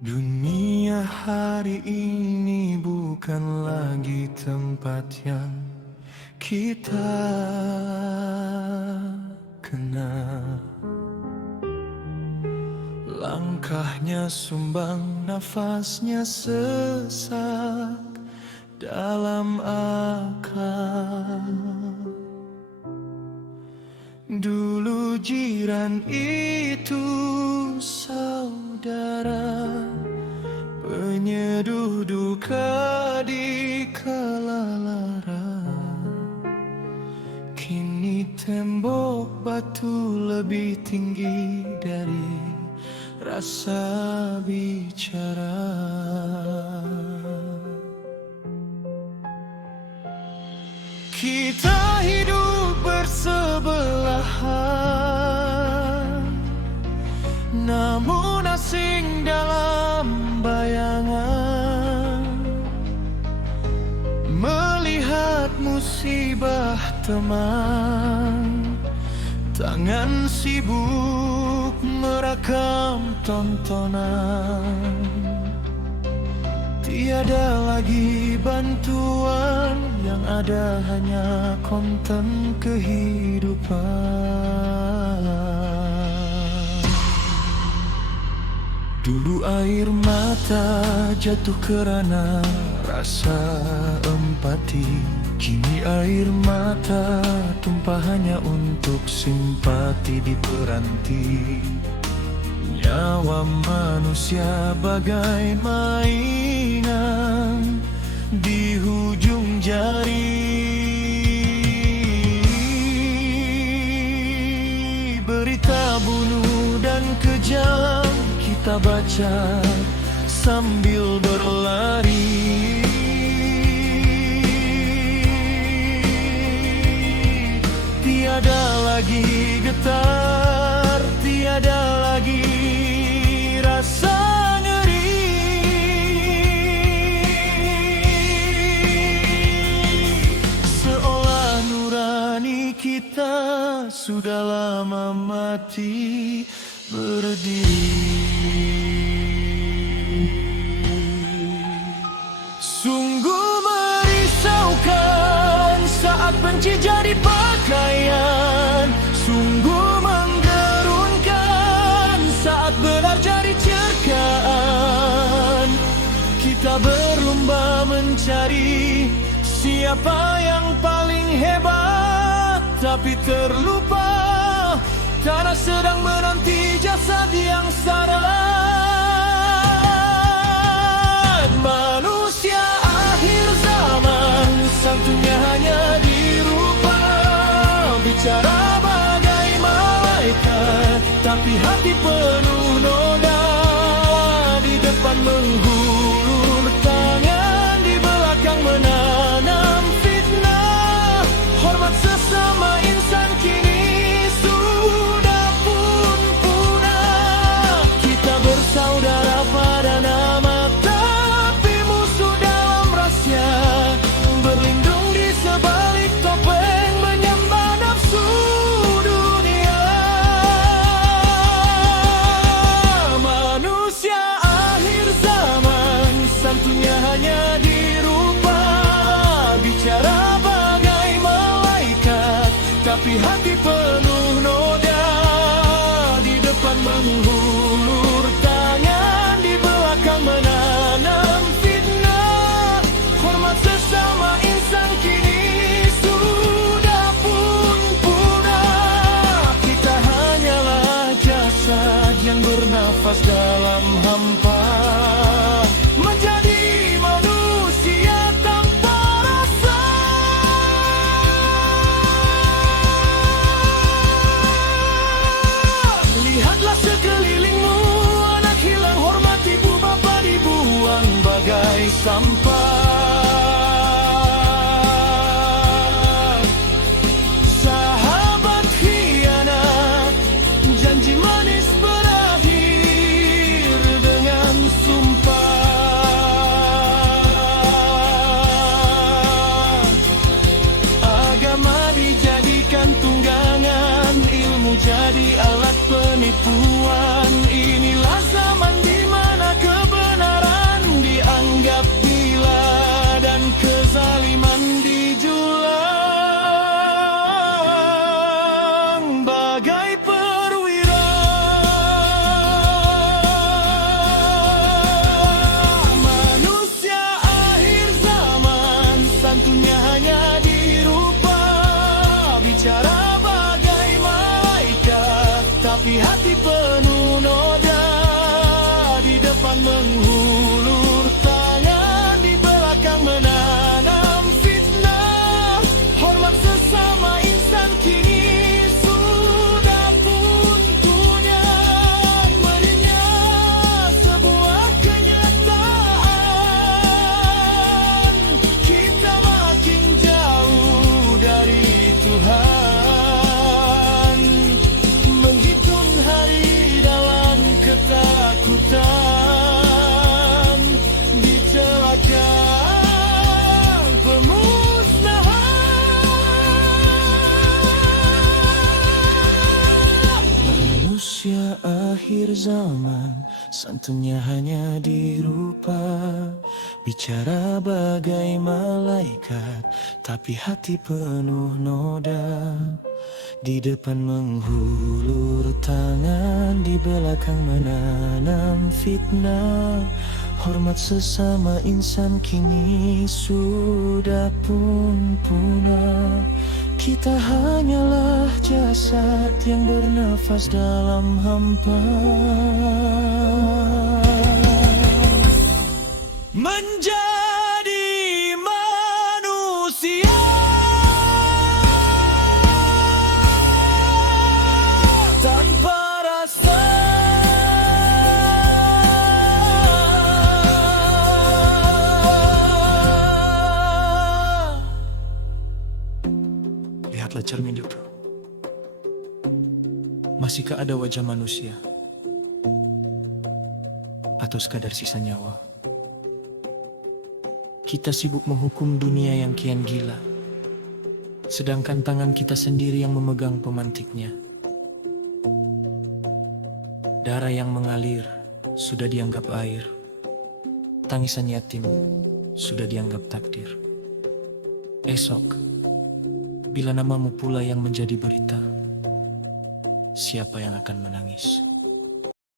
Dunia hari ini bukan lagi tempat yang kita kenal. Langkahnya sumbang, nafasnya sesak dalam akal. Dulu jiran itu saudara, penyeduh duka di kala lara. Kini tembok batu lebih tinggi dari rasa bicara. Kita hidup bersebelahan, namun asing dalam bayangan. Melihat musibah teman, tangan sibuk merakam tontonan. Tiada lagi bantuan, yang ada hanya konten kehidupan. Dulu air mata jatuh kerana rasa empati, kini air mata tumpah hanya untuk simpati di peranti. Nyawa manusia bagai mainan di hujung jari. Berita bunuh dan kejam kita baca sambil berlari. Tiada lagi getar, tiada lagi rasa ngeri. Seolah nurani kita sudah lama mati berdiri. Sungguh merisaukan saat benci jadi pakaian, sungguh menggerunkan saat benar jadi cerkaan. Kita berlomba mencari siapa yang paling hebat, tapi terlupa tanah sedang menanti jasad yang syarat. Manusia akhir zaman, santunnya hanya dirupa, bicara bagai malaikat, tapi hati penuh noda. Di depan menghulur tangan, di belakang menanam fitnah. Hormat sesama insan kini sudah pun punah. Kita bersaudara pada nama, tapi musuh dalam rahasia. Berlindung di sebalik topeng, menyembah nafsu dunia. Manusia akhir zaman, santunnya hanya dirupa, bicara bagai malaikat, tapi hati penuh noda. Di depan menghulur tangan, di belakang menanam fitnah. Hormat sesama insan kini sudah pun punah. Kita hanyalah jasad yang bernafas dalam hampa, menjadi manusia tanpa rasa. Lihatlah sekelilingmu, anak hilang hormat, ibu bapa dibuang bagai sampah. Sahabat khianat, janji manis berakhir dengan sumpah. Agama dijadikan tunggangan, ilmu jadi alat penipuan. Inilah zaman di mana kebenaran depan menghulur tangan, di belakang menanam fitnah. Hormat sesama insan kini sudah pun punah. Merinya sebuah kenyataan, kita makin jauh dari Tuhan, menghitung hari dalam ketakutan, dicelakan pemusnahan. Manusia akhir zaman, santunnya hanya dirupa, bicara bagai malaikat, tapi hati penuh noda. Di depan menghulur tangan, di belakang menanam fitnah. Hormat sesama insan kini sudah pun punah. Kita hanyalah jasad yang bernafas dalam hampa. Menjadi manusia tanpa rasa. Lihatlah cermin itu. Masihkah ada wajah manusia? Atau sekadar sisa nyawa? Kita sibuk menghukum dunia yang kian gila, sedangkan tangan kita sendiri yang memegang pemantiknya. Darah yang mengalir sudah dianggap air, tangisan yatim sudah dianggap takdir. Esok, bila namamu pula yang menjadi berita, siapa yang akan menangis?